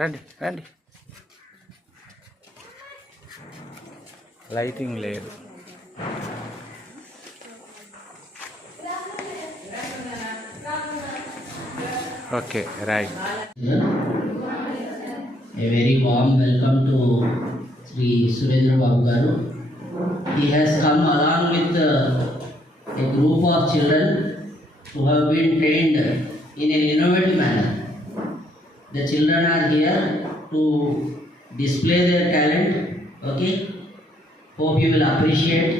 రండి రండి. లైటింగ్ లేదు. Okay right. A very warm welcome to Sri Surendra Babu Garu. He has come along with a group of children who have been trained in an innovative manner. The children are here to display their talent. Okay, hope you will appreciate.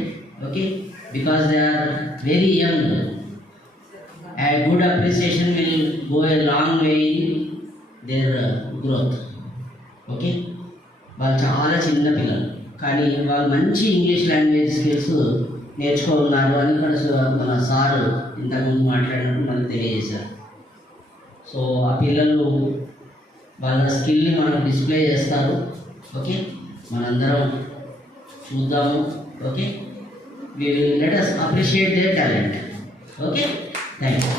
Okay, because they are very young. A good appreciation will go a long way in their growth. Okay, వాళ్ళు చాలా చిన్న పిల్లలు కానీ వాళ్ళు మంచి English language skills నేర్చుకోన్నారు అని మన sir ఇంతకుముందు మాట్లాడినట్టు మనకు తెలియజేశారు. సో ఆ పిల్లలు వాళ్ళ స్కిల్ని మనం డిస్ప్లే చేస్తారు. ఓకే, మనందరం చూద్దాము. Okay, we will let us appreciate their talent. Okay, thank you.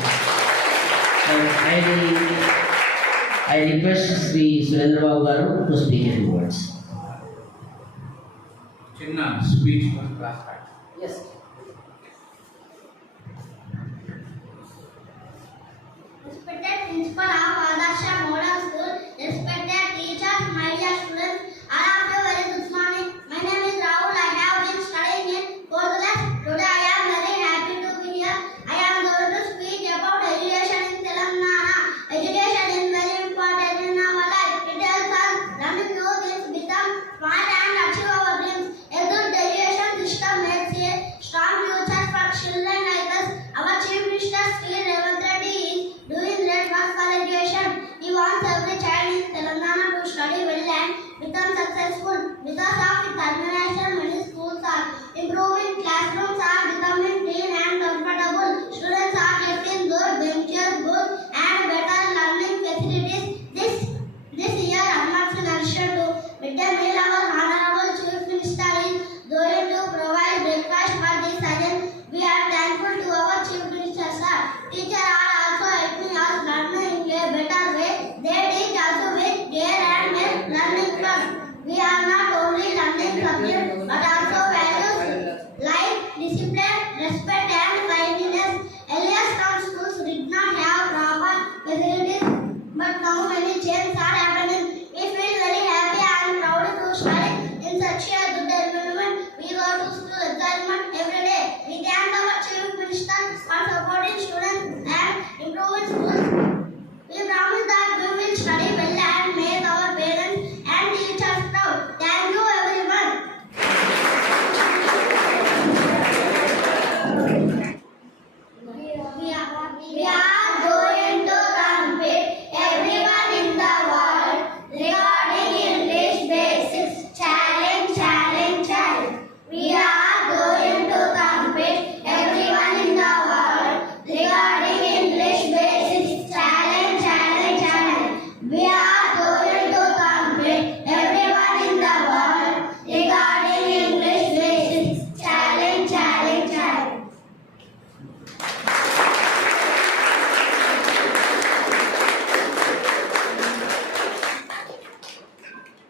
I request Sri Surendra Babu Garu to speak a few words. Chinna speech for class start. Yes. Respected principal of Adarsha Model School, respected teachers, my dear students, all of you very good morning. My name is Rahul. I have been studying in 4th class. Today I am very happy to be here. I am going to speak about education in Telangana. Education is very important in our life. It helps us learn new things, become smart and achieve our dreams. A good education system makes a strong future for children like us. Our Chief Minister Sri Revanth Reddy is doing great work for education. He wants every child in Telangana to study well and become successful. Because of his administration, many schools are improving, classrooms are becoming clean and comfortable. Students are getting good benches, good and better learning facilities. This year, Amma's nation to midday meal, our Honorable Chief Minister is going to provide breakfast for this season. We are thankful to our Chief Minister, sir. Teachers are also helping us learning in a better way. They teach also with care and make learning fun. We are not only learning subjects but also values like discipline, respect and kindness. Earlier some schools did not have proper facilities, but now many changes are happening. We feel very happy and proud to study in such a good environment. We go to school excitement every day. We thank our Chief Minister for supporting students and improving schools. We promise that we will study well and make our parents and teachers proud. Thank you everyone. We are going to compete everyone in the world regarding English basics. Challenge, challenge, challenge. We are going to compete everyone in the world regarding English basics. Challenge, challenge, challenge. We are going to compete everyone in the world regarding English basics. Challenge, challenge, challenge.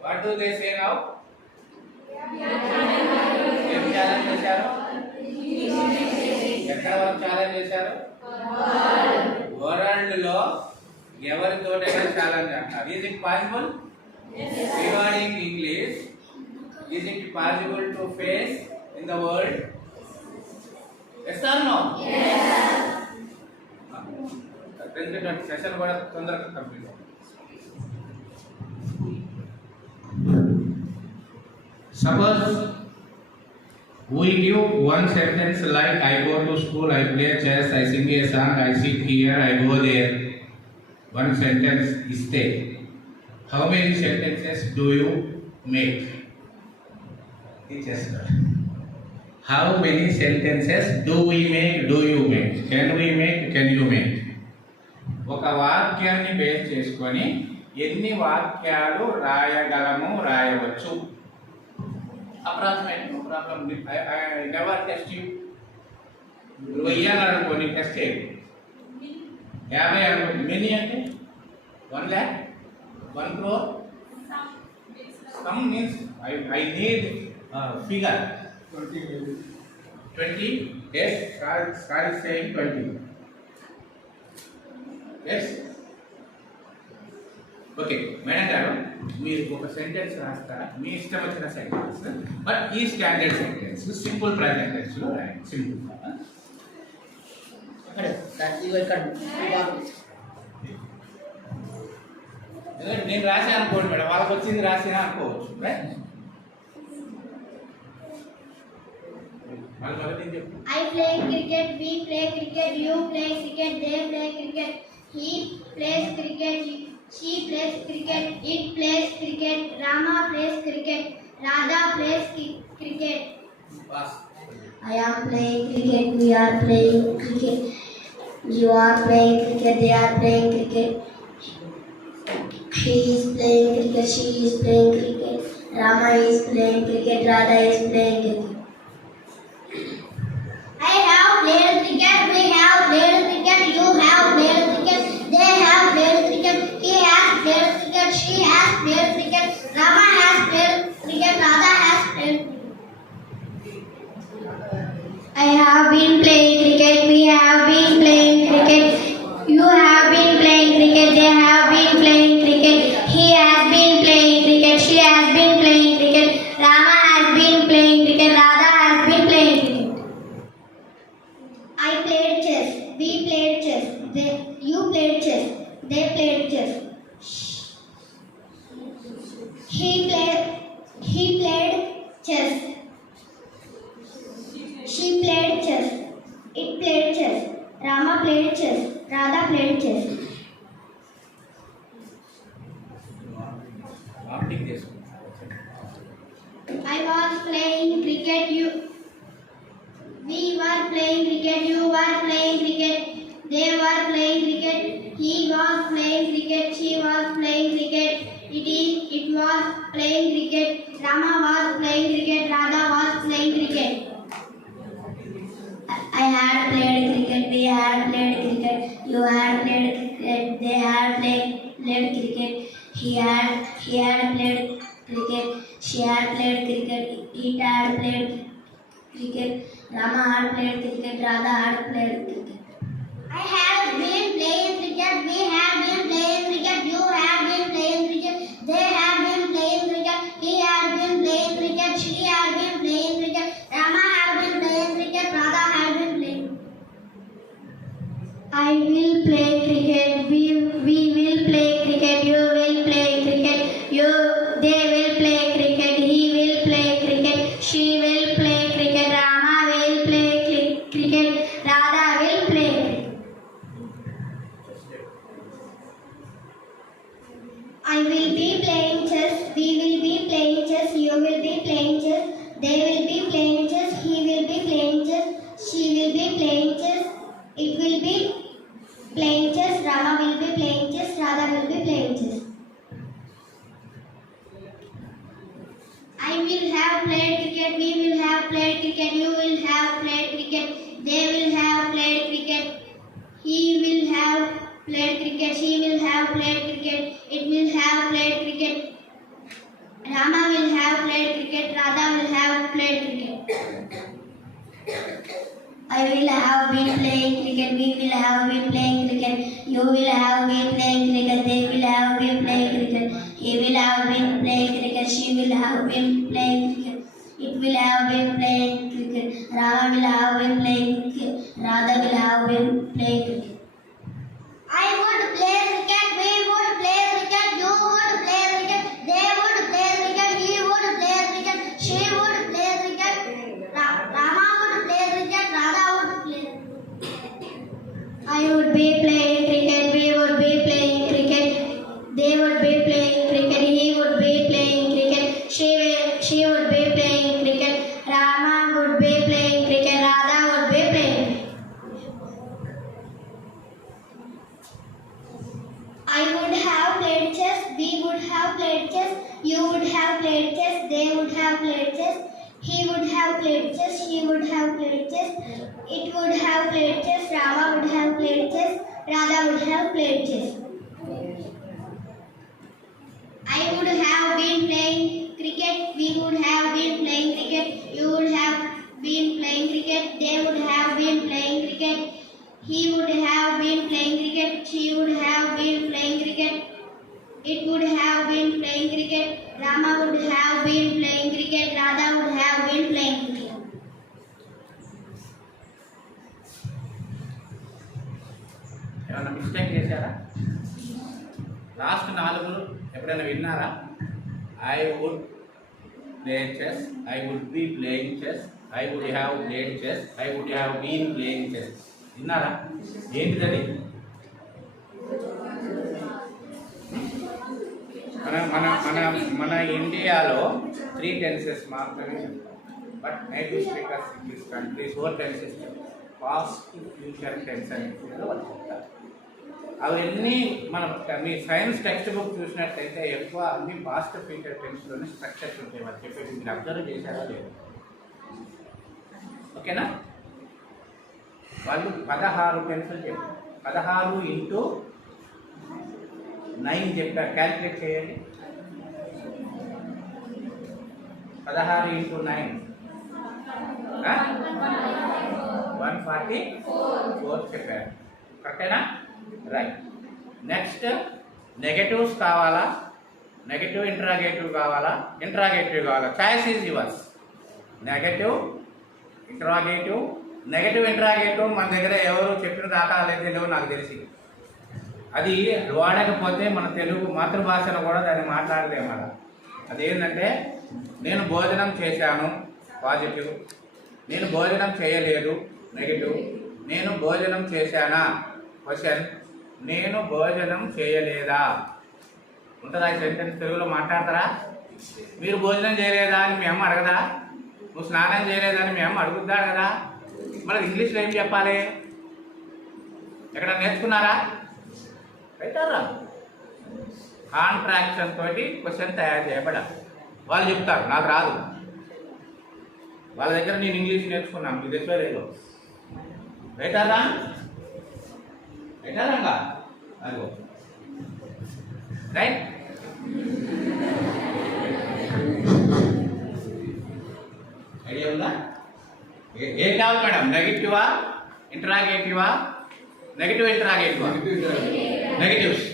What do they say now? ఏం challenge చేశారు? ఎక్కడ వరకు challenge చేశారు? World లో ఎవరితోటైనా challenge అంటారు. Is it possible? Regarding English, is it possible to face in the world? Yes or no? Session కూడా తొందరగా complete. Suppose we give one sentence like I go to school, I play chess, I sing a song, I sit here, I go there. One sentence is there. How many sentences do you make? Teachers. How many sentences do we make? Do you make? Can we make? Can you make? ఒక వాక్యాన్ని base చేసుకొని ఎన్ని వాక్యాలు రాయగలము, రాయవచ్చు? Approximate, no problem. I never test you. వెయ్యాలనుకోని test చేయండి. 50 అనుకోండి. Mini అంటే 1 lakh, 1 crore, Sum means I need figure. 20. Yes, Star is saying 20. Yes. Okay madam గారు మీరు ఒక సెంటెన్స్ రాస్తారా మీ ఇష్టం వచ్చిన సెంటెన్స్ బట్ ఈ standard sentence simple present tense లో రాయండి సింపుల్ నేను రాసాను అనుకోండి మేడం వాళ్ళకి వచ్చింది రాసినా అనుకోవచ్చు right I play cricket, we play cricket, you play cricket, they play cricket, he plays cricket, she plays cricket, it plays cricket, Rama plays cricket, Radha plays cricket. I am playing cricket, we are playing cricket, you are playing cricket, they are playing cricket, he is playing cricket, she is playing cricket, Rama is playing cricket, Radha is playing cricket. I have played cricket, we have played cricket, you have played cricket, they have played cricket, he has played cricket, she has played cricket, Rama has played cricket, Radha has played cricket. I have been playing cricket, we have been playing cricket, you have been playing cricket, they have been playing cricket, he has been playing cricket, she has been playing cricket, Rama has been playing cricket, Radha has been playing cricket. I played chess, we played chess, you played chess, they played chess. He played chess. She played chess. It played chess. Rama played chess. Radha played chess. I was playing cricket, we were playing cricket, you were playing cricket, they were playing cricket, he was playing cricket, she was playing cricket, it was playing cricket, Rama was playing cricket, Radha was playing cricket. I had played cricket, we had played cricket, you had played cricket, they had played cricket, he had played cricket, she had played cricket, it had played cricket, Rama had played cricket, Radha had played cricket. I have been playing cricket, we have been playing cricket, you have been playing cricket, they have been playing cricket, he had been playing cricket, she had been playing cricket, Rama had been playing cricket, Radha had been playing. I will play cricket, we will play cricket, you will play cricket, they will play cricket, he will play cricket, she will play cricket, Rama will play cricket, Radha will play cricket. I will be playing chess, we will be playing chess, you will be playing chess, they will be playing chess, he will be playing chess, she will be playing chess, it will be playing chess, Rama will be playing chess, Radha will be playing chess. I will have played cricket, we will have played cricket, you will have played cricket, they will have played cricket, he will have played cricket, she will have played cricket, it will have played cricket, Rama will have played cricket, Radha will have played cricket. I will have been playing cricket, we will have been playing cricket, you will have been playing cricket, they will have been playing cricket, he will have been playing cricket, she will have been playing cricket, it will have been playing cricket, Rama will have been playing cricket, Radha will have been playing cricket. I would play cricket, we would play cricket, you would play cricket, they would play cricket, he would play cricket, she would play cricket, Rama would play cricket, Radha would play. I would be playing cricket, we would be playing cricket, they would be playing cricket, he would be playing cricket, she would be playing cricket, Rama would be playing cricket, Radha would be playing. I would have played chess, we would have played chess, you would have played chess, they would have played chess, he would have played chess, she would have played chess, it would have played chess, Rama would have played chess, Radha would have played chess. I would have been playing cricket, we would have been playing cricket. You would have been playing cricket. They would have been playing cricket. He would have been playing cricket. She would have been playing cricket. It would have been playing cricket. Rama would have been playing cricket. Radha would have been playing cricket. ఏమన్నా mistake చేశారా? Last 4 ఎప్పుడైనా విన్నారా? I would play chess, I would be playing chess, I would have played chess, I would have been playing chess. విన్నారా? ఏంటిదని? మన ఇండియాలో 3 tenses మాత్రమే చెప్తాం. But native speakers in this country 4 tenses past future tense అని వాళ్ళు చెప్తారు. అవన్నీ మనం మీ సైన్స్ టెక్స్ట్ బుక్ చూసినట్టయితే ఎక్కువ అన్ని పాస్ట్ ఫ్యూచర్ టెన్స్లోనే స్ట్రక్చర్స్ ఉంటాయి. వాళ్ళు చెప్పేది మీరు అబ్జర్వ్ చేశారో లేదు? ఓకేనా? వాళ్ళు 16 టెన్సులు చెప్పారు. 16 ఇంటూ 9 చెప్పారు. క్యాల్కులేట్ చేయండి. 16 ఇంటూ 9 144 చెప్పారు. కరెక్టేనా? రైట్. నెక్స్ట్ నెగటివ్స్ కావాలా, నెగటివ్ ఇంటరాగేటివ్ కావాలా, ఇంటరాగేటివ్ కావాలా? Choice is yours. Negative interrogative. Negative interrogative మన దగ్గర ఎవరు చెప్పిన దాఖలాలు లేవు నాకు తెలిసి. అది వాడకపోతే మన తెలుగు మాతృభాషలో కూడా దాన్ని మాట్లాడలేము. అలా అదేంటంటే నేను భోజనం చేశాను పాజిటివ్, నేను భోజనం చేయలేదు నెగిటివ్, నేను భోజనం చేశానా క్వశ్చన్, నేను భోజనం చేయలేదా ఉంటుందా? ఈ సెంటెన్స్ తెలుగులో మాట్లాడతారా? మీరు భోజనం చేయలేదా అని మీ అమ్మ అడగదా? నువ్వు స్నానం చేయలేదా అని మీ అమ్మ అడుగుద్దా కదా? మరి ఇంగ్లీష్లో ఏం చెప్పాలి? ఎక్కడ నేర్చుకున్నారా? రైటారా? కాంట్రాక్షన్ తోటి క్వశ్చన్ తయారు చేయబడాలి. వాళ్ళు చెప్తారు నాకు రాదు. వాళ్ళ దగ్గర నేను ఇంగ్లీష్ నేర్చుకున్నాను, మీ దగ్గర లేదు. రైటారా? రైటారా? అదిగో రైట్. ఐడియా ఉందా? ఏం కావాలి మేడం? నెగిటివా ఇంటరాగేటివా? నెగిటివ్ ఇంటరాగేటివా? Negatives,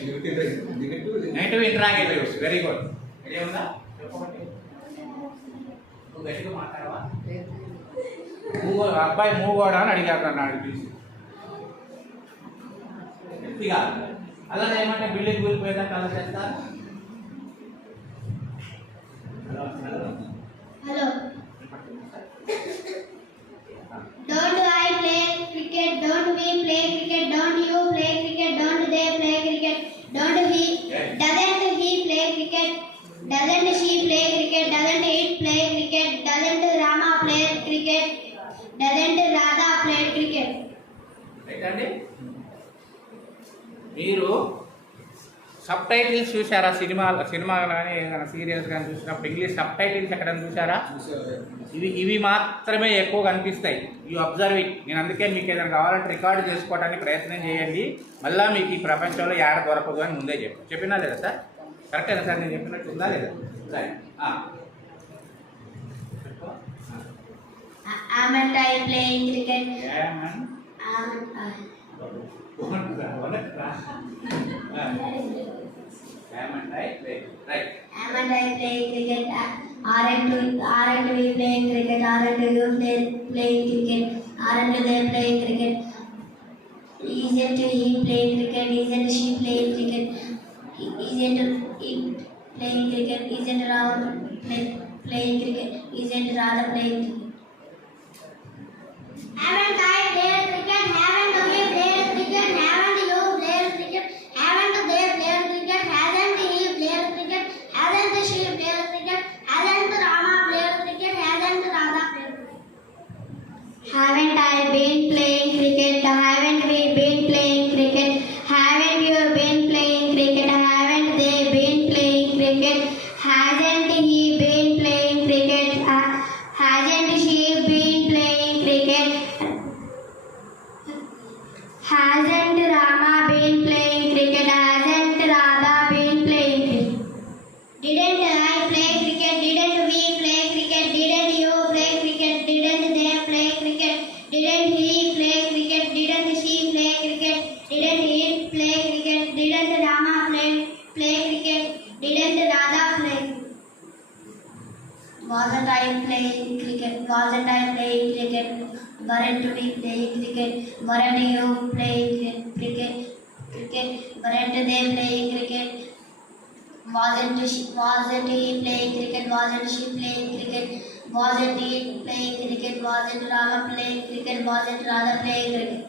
negative interrogatives. Very good. Idea ఉందా? చెప్పండి. నువ్వు గట్టిగా మాట్లాడవా? అబ్బాయి మూగోడా అని అడిగారు నాడు పిలిచి. గట్టిగా అలానే ఏమంటే బిల్డింగ్ కూలిపోయేదాకా అలా చేస్తారు. Hello. Don't I play cricket? Don't we play cricket? Don't you play cricket? Don't they play cricket? Don't he? Doesn't he play cricket? Doesn't she play cricket? Doesn't it play cricket? Doesn't Rama play cricket? Doesn't Radha play cricket? Right అండి. మీరు sub titles చూసారా? Cinema కానీ ఏదైనా serials కానీ చూసినప్పుడు English sub titles ఎక్కడైనా చూసారా? ఇవి మాత్రమే ఎక్కువ కనిపిస్తాయి. You observe it. నేను అందుకే మీకు ఏదైనా కావాలంటే రికార్డు చేసుకోవడానికి ప్రయత్నం చేయండి. మళ్ళీ మీకు ఈ ప్రపంచంలో ఏడ దొరకదు అని ముందే చెప్పినా లేదా సార్? కరెక్టేనా సార్? నేను చెప్పినట్టు ఉందా లేదా? Haven't I playing cricket? Haven't I playing cricket? Aren't we playing cricket? Aren't you playing cricket? Aren't they playing cricket? Isn't he playing cricket? Isn't she playing cricket? Isn't it playing cricket? Isn't Rahul playing cricket? Isn't Radha playing cricket? Haven't I played cricket? Haven't we played cricket? Haven't you played cricket? Haven't they played cricket? Hasn't he played cricket? Hasn't she played cricket? Hasn't Rama played cricket? Hasn't Radha played cricket? Haven't I been playing cricket? Haven't we been playing cricket? Haven't you been playing cricket? Haven't they been playing cricket? Hasn't he been playing cricket? Hasn't she been playing cricket? Weren't we playing cricket? Weren't you playing cricket? Weren't they playing cricket? Wasn't he playing cricket? Wasn't she playing cricket? Wasn't he playing cricket? Wasn't Rama playing cricket? Wasn't Radha playing cricket?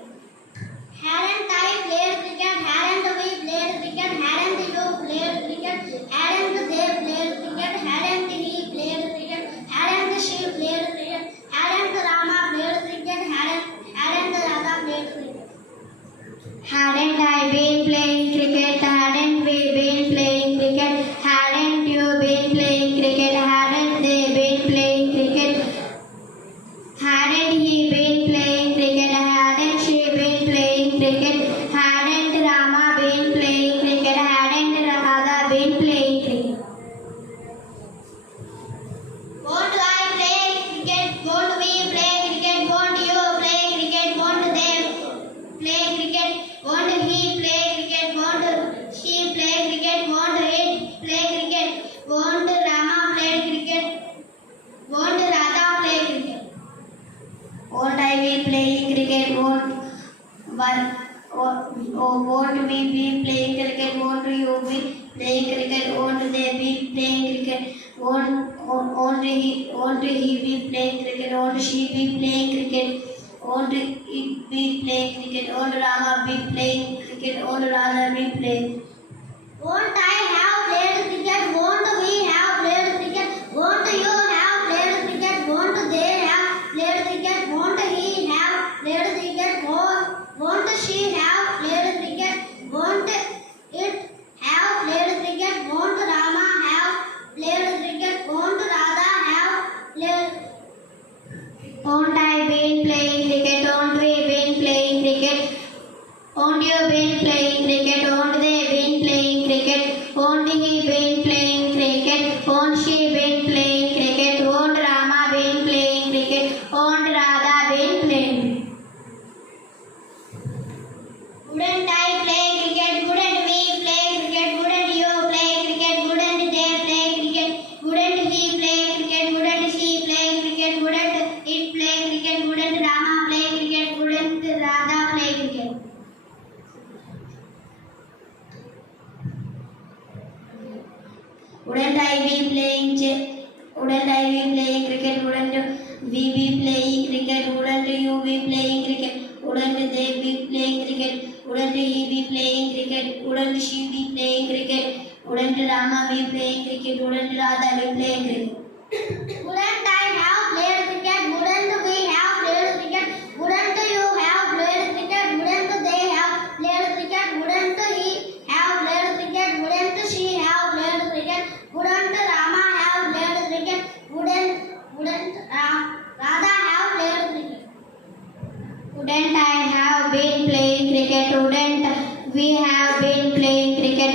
Hadn't I played cricket? Hadn't we played cricket? Hadn't you played cricket? Hadn't they played cricket? Hadn't he played cricket? Hadn't she played cricket? Hadn't Rama played cricket? Hadn't Radha played cricket? Hadn't I been playing cricket? Hadn't we been playing cricket? Hadn't you been playing cricket? Hadn't they been playing cricket? Hadn't he been playing cricket? Hadn't she been playing cricket? Hadn't Rama been playing cricket? Hadn't Radha been playing cricket? Won't I play cricket? Won't we play cricket? Won't you play cricket? Won't they play cricket? Won't he play cricket? Won't she play cricket? Won't it play cricket? Won't Rama play cricket? Won't Radha play cricket? Won't I be playing cricket? Won't we be playing cricket? Won't you be playing cricket? Won't they be playing cricket? Won't he be playing cricket? Won't she be playing cricket? Won't it be playing cricket? Won't Rama be playing cricket? Won't Radha be playing? Won't I have played cricket? Won't we have played cricket? Won't you have played cricket? Won't they have played cricket? Won't he have played cricket? Won't she have played cricket? Won't it have played cricket? Won't Rama have played cricket? Won't Radha have played? Won't I been playing cricket? Won't we been playing cricket? Won't you been playing cricket? Won't they been playing cricket? Won't he been playing cricket? Won't she been playing cricket? Won't Rama been playing cricket? Won't Radha been playing? Wouldn't I play cricket? Wouldn't we play cricket? Wouldn't you play cricket? Wouldn't they play cricket? Wouldn't he play cricket? Wouldn't she play cricket? Wouldn't it play cricket? Wouldn't Rama play cricket? Wouldn't Radha play cricket? Wouldn't I be playing cricket? Wouldn't we be playing cricket? Wouldn't you be playing cricket? Wouldn't they be playing cricket? Wouldn't he be playing cricket? Wouldn't she be playing cricket? Wouldn't Rama be playing cricket? Wouldn't Radha be playing cricket? Wouldn't I have played cricket? Wouldn't we have played cricket? Wouldn't you have played cricket? Wouldn't they have played cricket? Wouldn't he have played cricket? Wouldn't she have played cricket? Wouldn't Rama have played cricket? Wouldn't Radha have played cricket? Wouldn't I have been playing cricket? Wouldn't we have been playing cricket?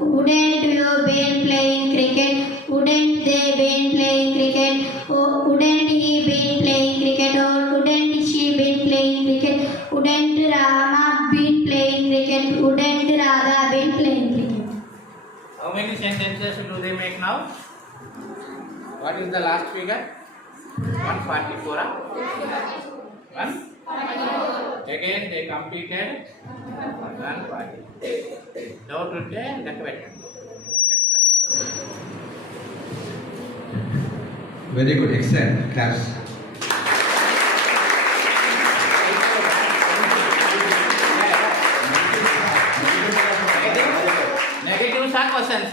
Wouldn't you been playing cricket? Wouldn't they been playing cricket? Wouldn't he been playing cricket? Or wouldn't she been playing cricket? Wouldn't Rama been playing cricket? Wouldn't Radha been playing cricket? How many sentences do they make now? What is the last figure? 144. One? Again they completed 140. Doubt unte lekka pettanడి. Next. Very good, excellent. Claps. Negatives or questions?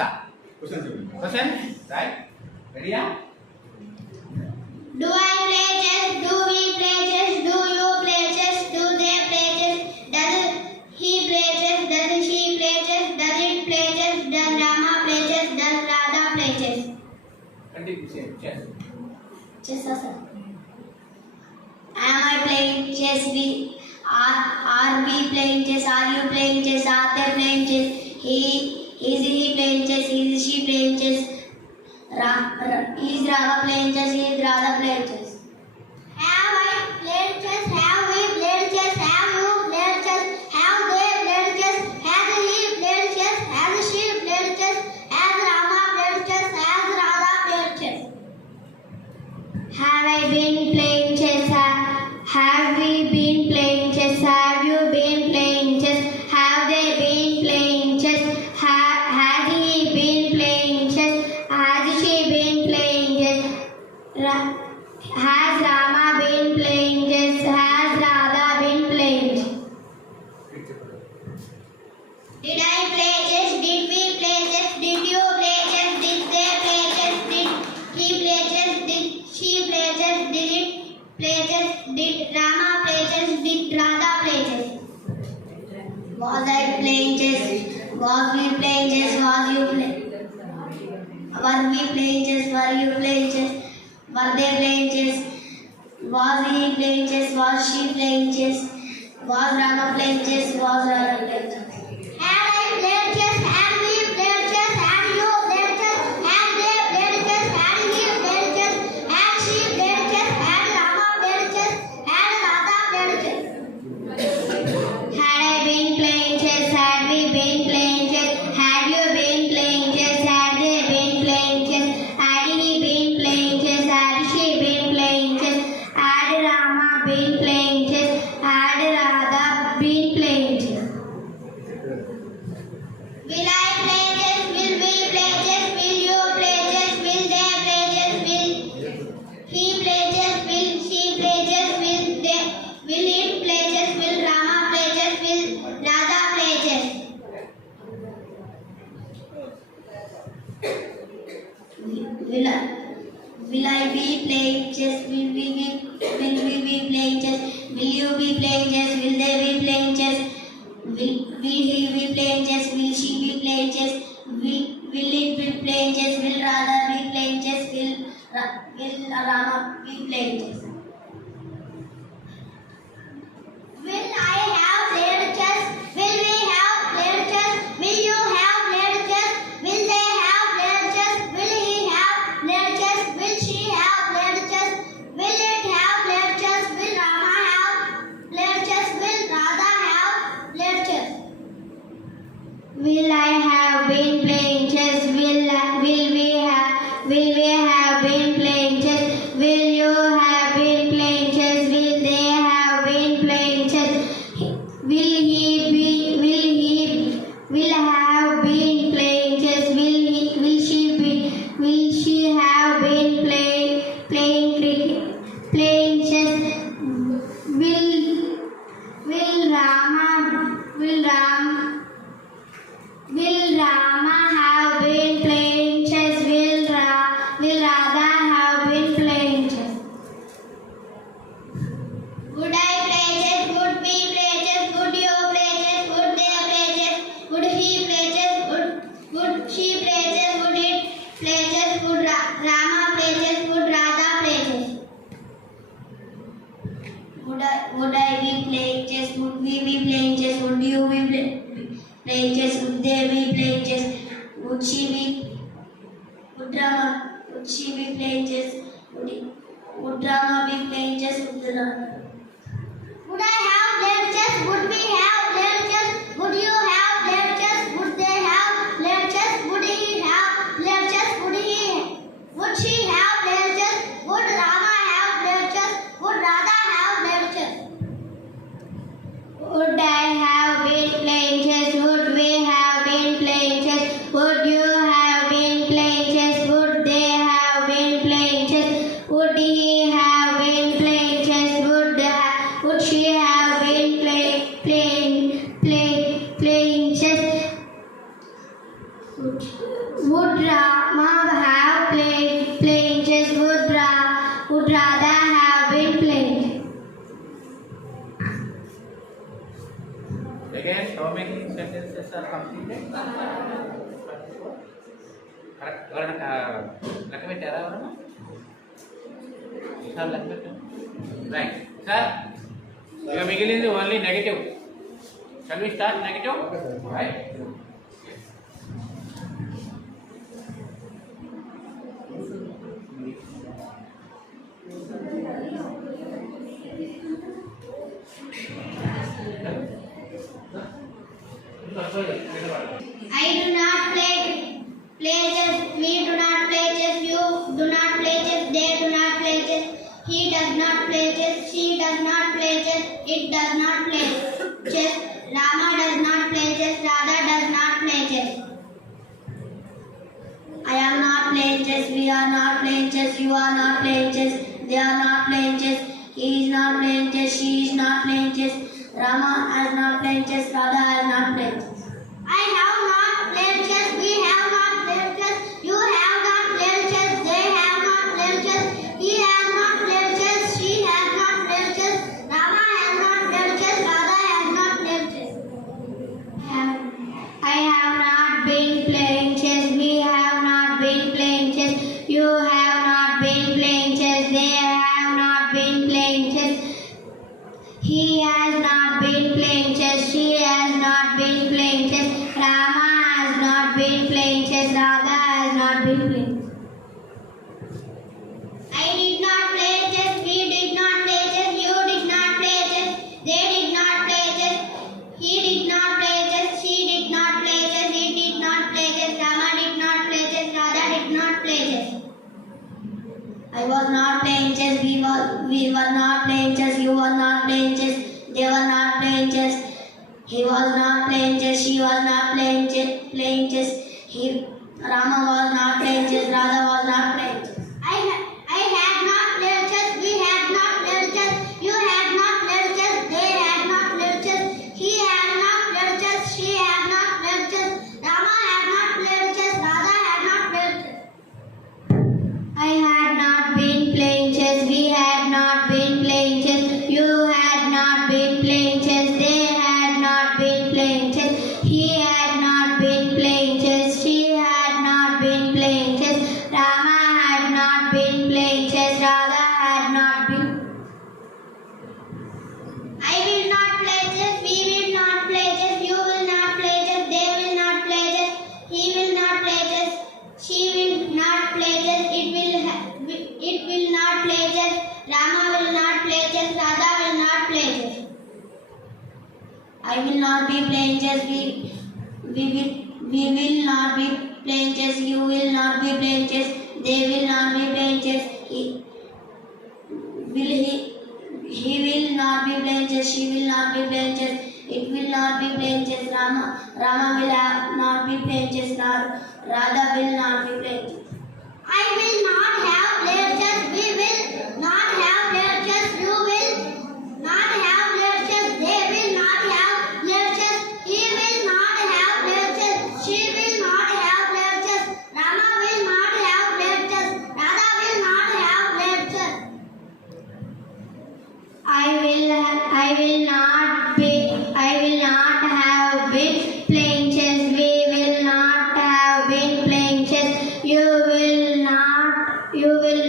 Questions? Right? Ready? Do I play chess? Do we play chess? Do you play chess? Do they play chess? Does he play chess? Does she play chess? Does it play chess? Does Rama play chess? Does Radha play chess? Continue. Chess. Chess also. Am I playing chess? Are we playing chess? Are you playing chess? Are they playing chess? Is he playing chess? Is she playing chess? Is Rama playing chess? Is Radha playing chess? Have I played chess? Have we played chess? Have you played chess? Have they played chess? Has he played chess? Has she played chess? Has Rama played chess? Has Radha played chess? Have I been playing chess? Have playing chess? Was we playing chess? Was you playing? Were we playing chess? Were you playing chess? Were they playing chess? Was he playing chess? Was she playing chess? Was Rama playing chess? Was Rama playing chess? And I played chess, and we played chess, and you played chess, and they played chess, and he played chess, and she played chess, and Rama played chess, and Radha played chess. Had I been playing chess? Had we been playing chess? Had you been playing chess? Had they been playing chess? Had he been playing chess? Had she been playing chess? Had Rama been playing chess? Had Radha been playing chess? Will I play chess? Will we play chess? Will you play chess? Will they play chess? Will he play chess? Will she play chess? Will it play chess? Will Rama play chess? Will Radha play chess? Will I be playing chess? Will we be playing chess? Will you be playing chess? Will they be playing chess? Will he be playing chess? Will she be playing chess? Will it be playing chess? Will Radha be playing chess? Will Rama be playing chess? Will I have played chess? Will we have played chess? Will you have played chess? Will they have played chess? Will he have played chess? Will she have played chess? Will it have played chess? Will Rama have played chess? Will Radha have played chess? Will I have been playing chess? Will we have been playing chess? Will you have been playing chess? Will they have been playing chess? Will have been playing chess? Will she have been playing chess? Will Rama have been playing chess? Will Radha have been playing chess? Would I play chess? Would we play chess? Would you play chess? Would they play chess? Would he play chess? Would she play chess? Would it play chess? Would Rama play chess? Would Radha play chess? Would I be playing chess? Would we be playing chess? Would you be playing chess? Would they be playing chess? Would she be playing chess? Would Rama be playing chess? Would I have played chess? Would we have played chess? Would you have played chess? Would they have played chess? Would he have played chess? Would she have played chess? Would Rama have played chess? Would Radha have played chess? Would I have been playing chess? Would we have been playing chess? Would you have been playing chess? Would they have been playing chess? Would he have been playing chess? Would she have been playing chess? Would Rama have playing chess? Would Radha have been playing? Again, how many sentences are completed? Correct. లెక్క పెట్టారా ఎవరన్నా? Sir లెక్క పెట్టారు. Right sir, ఇక మిగిలింది only negative. Shall we start negative? Right. I do not play chess. We do not play chess. You do not play chess. They do not play chess. He does not play chess. She does not play chess. It does not play chess. Rama does not play chess. Radha does not play chess. I am not playing chess. We are not playing chess. You are not playing chess. They are not playing chess. He is not playing chess. She is not playing chess. Rama has not played chess. Radha has not played chess. I have not played chess. We have not played chess. You have not played chess. They have not played chess. He has not played chess. She has not played chess. Rama has not played chess. Radha has not played chess. I was not playing chess. We were not playing chess. You were not playing chess. They were not playing chess. He was not playing chess. She was not playing chess. Rama was not playing chess. Radha was not playing chess. I had not played chess. We had not played chess. You had not played chess. They had not played chess. He had not played chess. She had not played chess. Rama had not played chess. Radha had not played chess. I had not been playing chess. We had not been playing chess. You had not been playing chess. They had not been playing chess. He had not been playing chess. She had not been playing chess. Rama had not been playing chess. Radha had not been. I will not play chess. We will not play chess. You will not play chess. They will not play chess. He will not play chess. She will not play chess. It will not play chess. Rama will not play chess. Radha will not play chess. I will not be playing chess. We will not be playing chess. You will not be playing chess. They will not be playing chess. He will not be playing chess. She will not be playing chess. It will not be playing chess. Rama will not be playing chess. Radha will not be playing chess. I will not have played chess. We will not have played chess. You will not have played chess. They will not have played chess. He will not have played chess. She will not have played chess. Rama will not have played chess. Radha will not have played chess. I will not have been playing chess. We will not have been playing chess. You will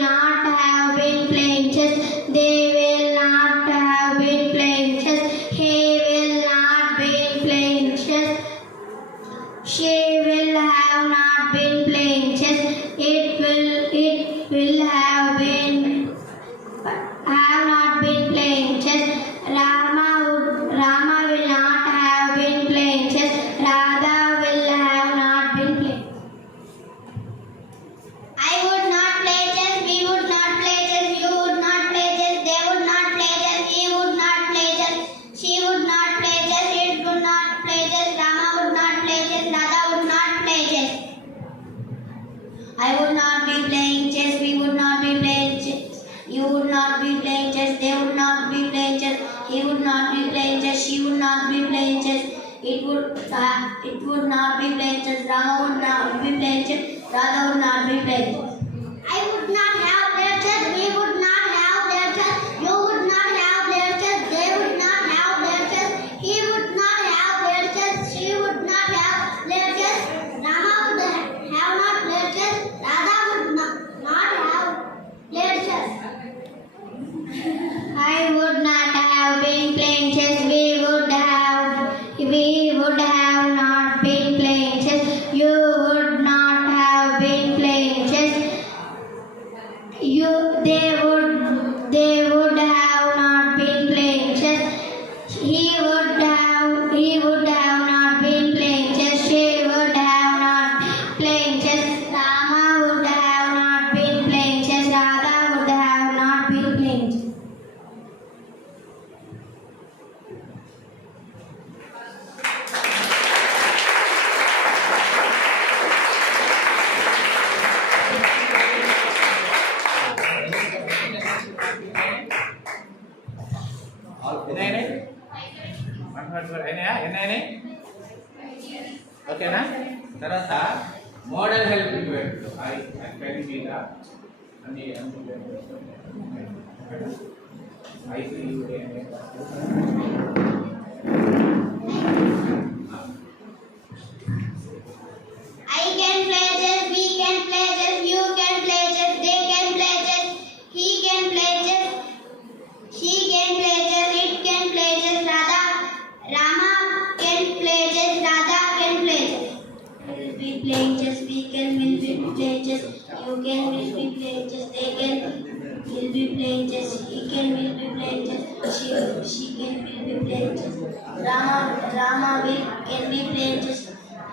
not have been playing chess. They will not have been playing chess. He will not been playing chess. She will have not been playing chess. It will have not been playing chess. Rama will not have been playing chess. Radha will have not been playing. I would not play chess. We would not play chess. You would not play chess. They would not play chess. He would not play chess. She would not play chess. It would not play chess. Rama would not play chess. Radha would not play chess. I would not be playing chess. We would not be playing chess. You would not be playing chess. They would not be playing chess. He would not be playing chess. She would not be playing chess. It would not be playing chess. Rama would not be playing chess. Radha would not be playing chess. I would not have played chess. We would not have played chess. You would not have played chess. They would not have played chess. He would not have played chess. She would not have played chess. Rama would have not played chess. Radha would not have played chess. I would not have been playing chess. We would have not been playing chess. You would not have been playing chess. They would have not been playing chess. He would have not been playing chess. She would have not playing chess. Rama would have not been playing chess. Radha would have not been playing chess. ఓకేనా? తర్వాత model help pen మీద అన్ని I can play chess, we can play chess, you can play chess, they can play chess, he can play chess, she can play chess, it can play chess, Rama can play chess, Radha can play chess. I will be playing chess, we can will be playing chess, you can will be playing chess, they can will be playing chess, he can will be playing chess, she can will be playing chess. Rama will can be playing chess.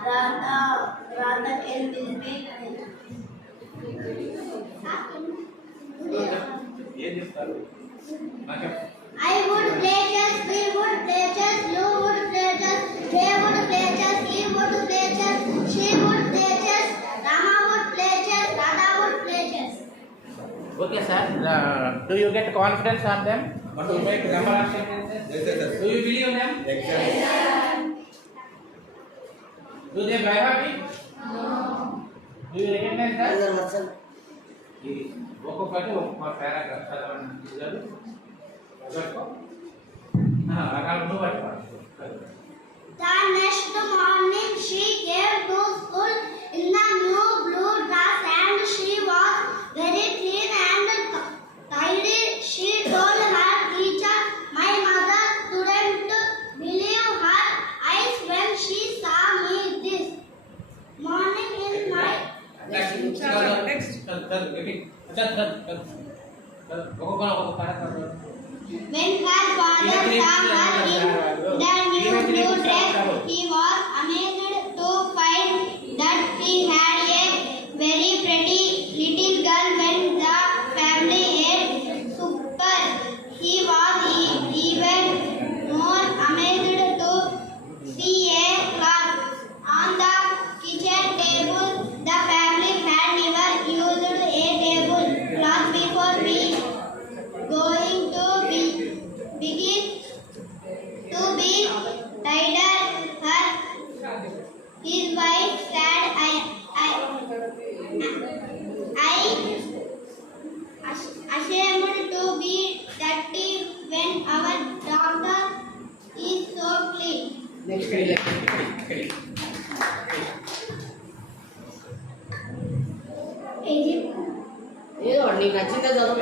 Radha can will be I would play chess, we would play chess, you would play chess, they would play chess, he would play chess, she would play chess, Rama would play chess, Radha would play chess. Okay, sir. Do you get confidence on them? To make number of sentences? Yes, sir. Do you believe them? Exactly. Do they bribe it? No. Do you recognize that? ఒక్కొక్కటి ఒక్కొక్క paragraph చదవండి. నువ్వు పట్టుకో. The next morning she came to school in the new blue dress and she was very clean and tidy. She told her teacher, my mother couldn't believe her eyes when she saw me this morning in my Next. ఒక్కొక్క paragraph. when her father saw her in the new blue dress, he was amazed to find that she had a very pretty little girl. When the family ate supper, he was even more amazed to see a cloth on the kitchen table. The family had never used a table cloth before. We going to begin to be tighter. His wife said, ashamed to be dirty when our daughter is so clean. ఏదో నీకు నచ్చిందే చదువు.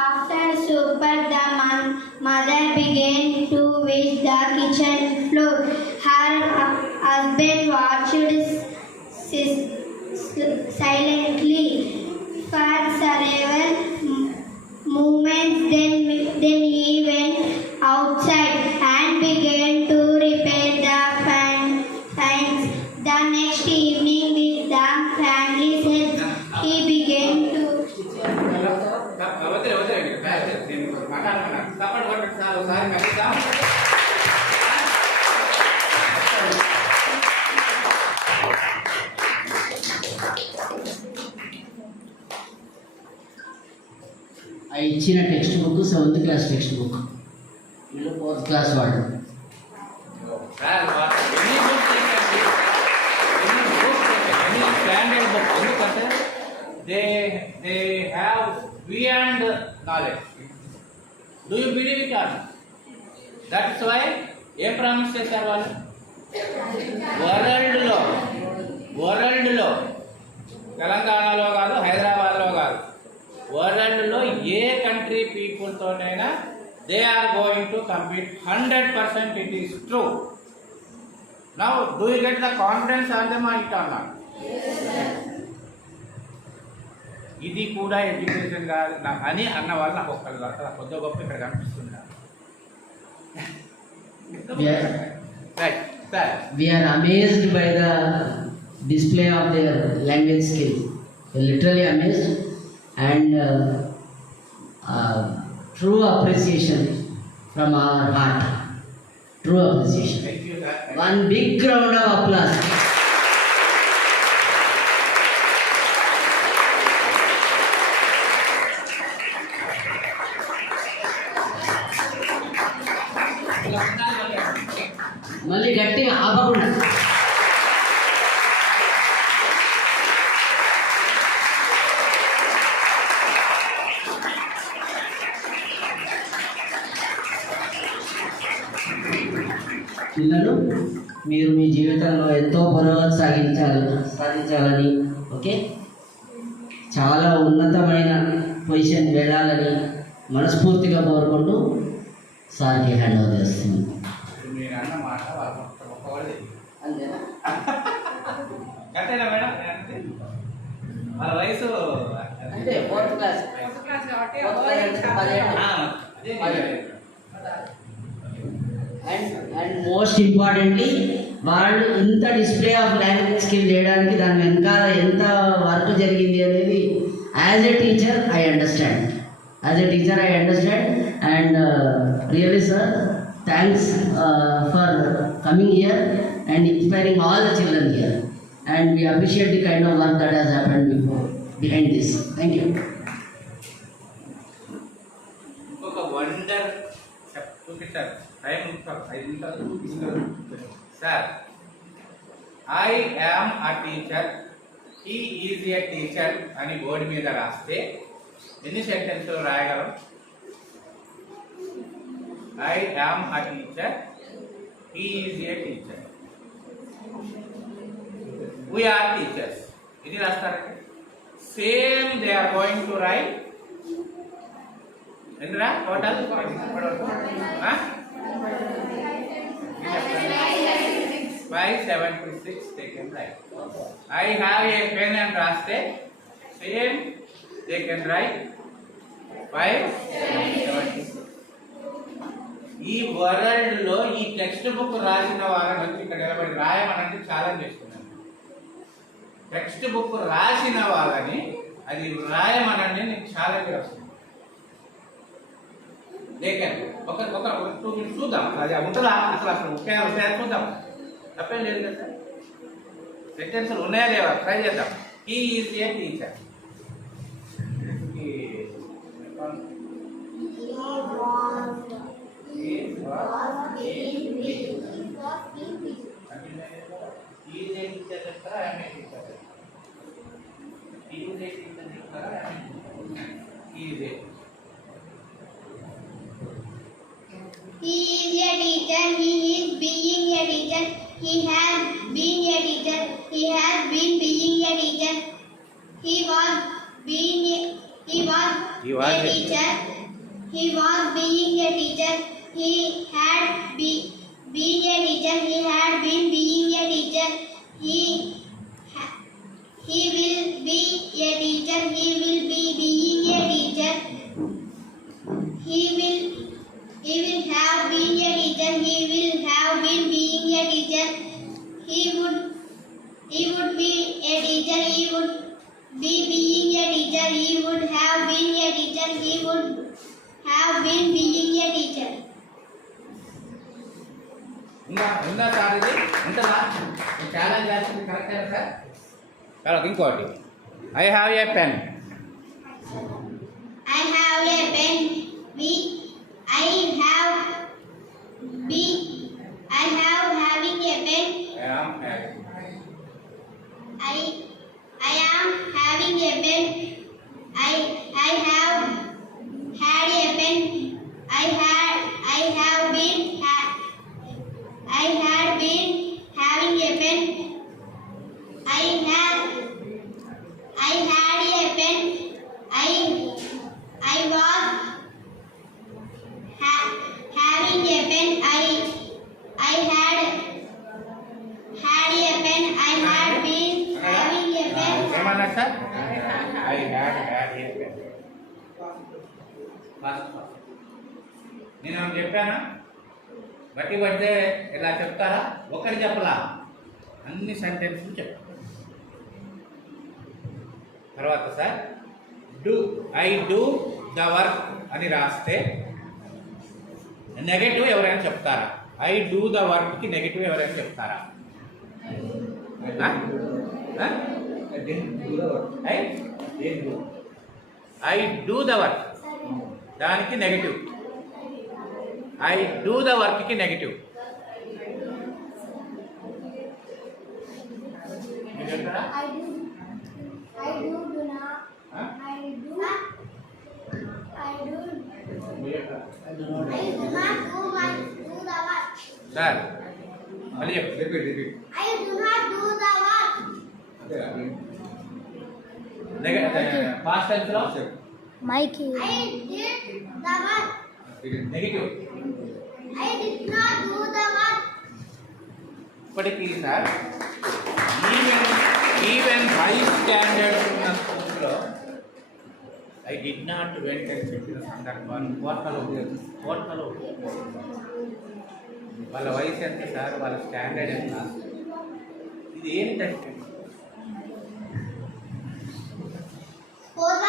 After supper, the mother began to wash the kitchen floor. Her husband watched silently for several moments. Then he went outside and began to repair the fans. The next evening, with the family set, he began to ఆ ఇచ్చిన text book 7th class text book, వీళ్ళు 4th class వాళ్ళు. Standard book. ఎందుకంటే they have beyond knowledge. Do you believe it or not? That's why ఏం promise చేశారు వాళ్ళు? వరల్డ్లో తెలంగాణలో కాదు, హైదరాబాద్లో కాదు, వరల్డ్లో ఏ కంట్రీ పీపుల్తోనైనా they are going to compete 100%. It is true. Now do you get the confidence on them it or not? ఇది కూడా ఎడ్యుకేషన్ కాదు అని అన్న వాళ్ళు నాకు ఒక్కళ్ళు కొద్ది గొప్ప ఇక్కడ కనిపిస్తున్నారు. We are amazed by the display of their language skill. We are literally amazed and true appreciation from our heart. True appreciation. Thank you, sir. One big round of applause. మళ్ళీ గట్టిగా ఆపకుండా. పిల్లలు, మీరు మీ జీవితంలో ఎంతో పురోగతి సాధించాలని, ఓకే, చాలా ఉన్నతమైన పొజిషన్ వెళ్ళాలని మనస్ఫూర్తిగా కోరుకుంటూ సార్కి హ్యాండ్ ఓవర్ చేస్తున్నాను. మీరు అన్న మాట ఒక్కవాళ్ళు అంతేనా? కట్టేనా మేడం? వాళ్ళ వయసు అంటే 4th class. And most importantly వాళ్ళు ఇంత డిస్ప్లే ఆఫ్ లాంగ్వేజ్ స్కిల్ చేయడానికి దాని వెనకాల ఎంత వర్క్ జరిగింది అనేది as a teacher, I understand. As a teacher, I understand, and really, sir, thanks for coming here and inspiring all the children here. And we appreciate the kind of work that has happened behind this. Thank you. ఇంకొక wonder చూపించారు time 5 నిమిషాలు చూపిస్తారు sir. I am a teacher, he is a teacher అని board మీద రాస్తే ఎన్ని సెంటెన్సులు రాయగలం? I am a teacher, he is a teacher, we are teachers. ఇది రాస్తారండి. Same they are going to write ఎంద్రా total 576 they can write. I have a pen and రాస్తే సేమ్ they can write 576. ఈ వరల్డ్ లో ఈ text book రాసిన వాళ్ళని వచ్చి ఇక్కడ నిలబడి రాయమనంటే ఛాలెంజ్ చేస్తున్నాను. టెక్స్ట్ బుక్ రాసిన వాళ్ళని అది రాయమనండి, నేను ఛాలెంజ్ వస్తుంది. ఒక 2 minutes చూద్దాం, అది ఉంటుందా అసలు ముఖ్యంగా వస్తాయని చూద్దాం. తప్పేం లేదు కదా సార్. సెంటెన్సులు ఉన్నాయా లేవా ట్రై చేద్దాం. He is a teacher, He is a teacher. He is being a teacher. He has been a teacher. He has been being a teacher. He was being a teacher. He was being a teacher. He had been a teacher. He had been being a teacher. He will be a teacher. He will be being a teacher. He will have been a teacher. He will have been being a teacher. He would be a teacher. He would be being a teacher. He would have been a teacher. He would have been being a teacher. ఉందా sir? ఇది ఉంటుందా? Challenge చేస్తుంది correct sir. తర్వాత ఇంకోటి, I have a pen. I have a pen. I have having a pen. I am having a pen. I have had a pen. I had been having a pen. I had a pen. I was having a pen. I had a pen. I had been having a pen. ఏమన్నా sir? I had a pen. నేను ఏమైనా చెప్పానా? బట్టి పడితే ఇలా చెప్తారా? ఒకటి చెప్పలా, అన్ని సెంటెన్స్లు చెప్తాను. తర్వాత sir, I do the work అని రాస్తే నెగటివ్ ఎవరైనా చెప్తారా? ఐ డూ ద వర్క్కి నెగటివ్ ఎవరైనా చెప్తారా? ఐ డూ ద వర్క్ దానికి నెగటివ్. ఐ డూ ద వర్క్కి నెగటివ్. సార్ మళ్ళీ చెప్పు. I do not do the work. Past tense లో Mikey. I did the work. Negative. I did not do the work. ఇప్పటికీ sir even high standards ఉన్న స్కూల్లో I did not vent అని చెప్పిన సందర్భాన్ని కోర్టులో వాళ్ళ వయసు ఎంత సార్, వాళ్ళ స్టాండర్డ్ ఎంత? ఇది ఏంటంటే Suppose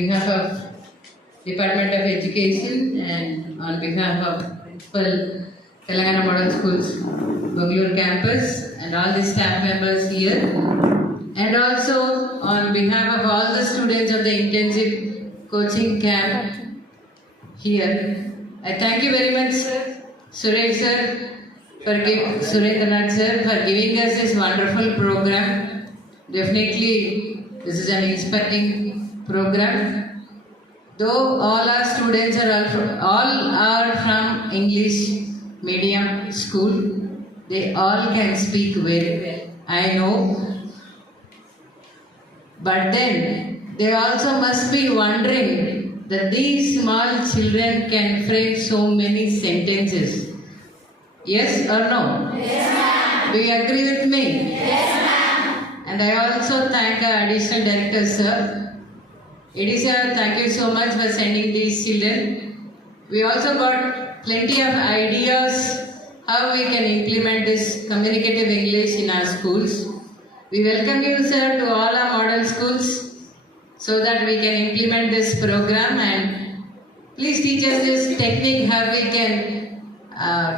behalf of Department of Education and on behalf of Principal Telangana Model Schools Bangalore campus and all the staff members here, and also on behalf of all the students of the intensive coaching camp here, I thank you very much, sir, Suresh sir, Surendranath sir, for giving us this wonderful program. Definitely, this is an inspiring program. Though all our students are from English medium school, they all can speak very well, I know. But then, they also must be wondering that these small children can frame so many sentences. Yes or no? Yes, ma'am. Do you agree with me? Yes, ma'am. And I also thank our additional director, sir. It sir, thank you so much for sending these children. We also got plenty of ideas how we can implement this communicative English in our schools. We welcome you, sir, to all our model schools so that we can implement this program, and please teach us this technique how we can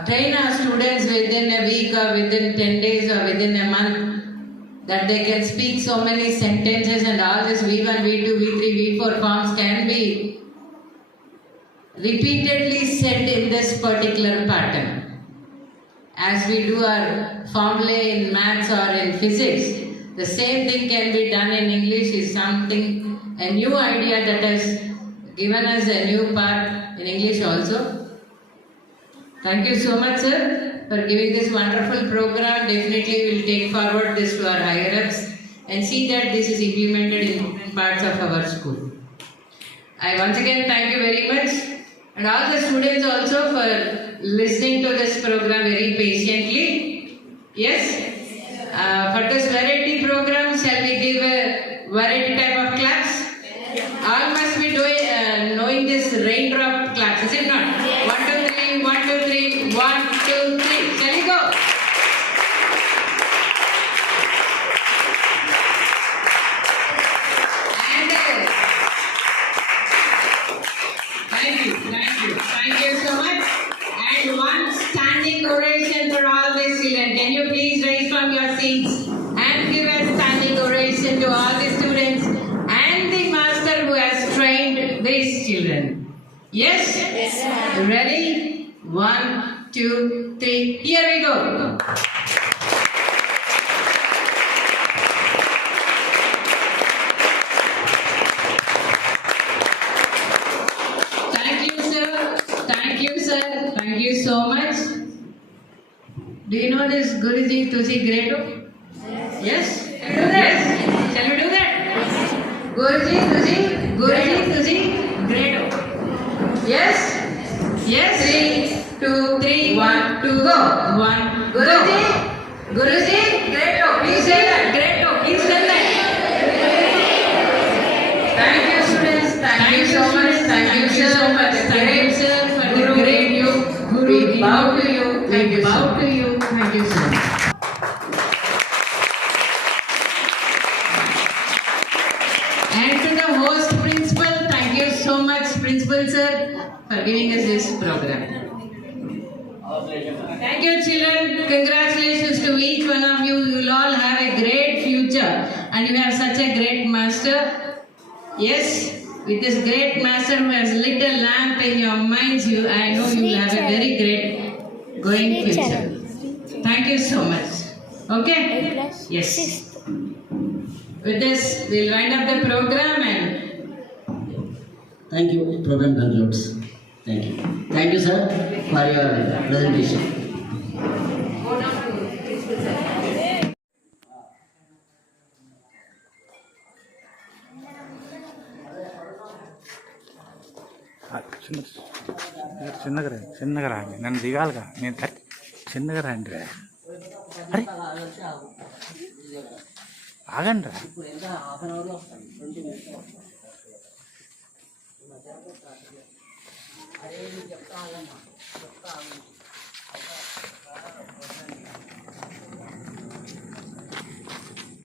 train our students within a week or within 10 days or within a month, that they can speak so many sentences, and all this V1, V2, V3, V4 forms can be repeatedly said in this particular pattern. As we do our formulae in maths or in physics, the same thing can be done in English. Is something, a new idea that has given us a new path in English also. Thank you so much, sir, for giving this wonderful program. Definitely we will take forward this to our higher ups and see that this is implemented in different parts of our school. I once again thank you very much, and all the students also for listening to this program very patiently. Yes? For this variety program, shall we give a variety type of claps? All must be doing, knowing this raindrop claps, is it not? 1, 2, 3, 1, 2, 3, 1, 2, 3. Shall we go? And thank you so much. And one standing ovation for all these children. Can you please rise from your seats and give a standing ovation to all the students and the master who has trained these children? Yes? Yes, sir. Ready? 1, 2, 3. Here we go. Thank you so much. Do you know this Guruji Tusi Greto? Yes? Shall we do that? Guruji Tusi Greto. Yes? Yes? 3, 2, 3, 1, 2, go. 1, Guruji Greto. Please say that. Greto. Please say that. Thank you, students. Thank you so much. Thank you so much. Thank you, sir, for the great you. We bow to you. Thank you, bow to you. Thank you, sir. And to the host principal, thank you so much, principal sir, for giving us this program. Thank you, children. Congratulations to each one of you. You will all have a great future, and you have such a great master. Yes. With this great master who has lit a lamp in your minds, I know you will have a very great going future. Thank you so much. Okay? Yes. With this, we'll wind up the program and... Thank you. Program concludes. Thank you. Thank you, sir, for your presentation. చిన్నగా రాండి నన్ను దిగాలిగా నేను చిన్నగా రాండి రా అరే ఆగండి రా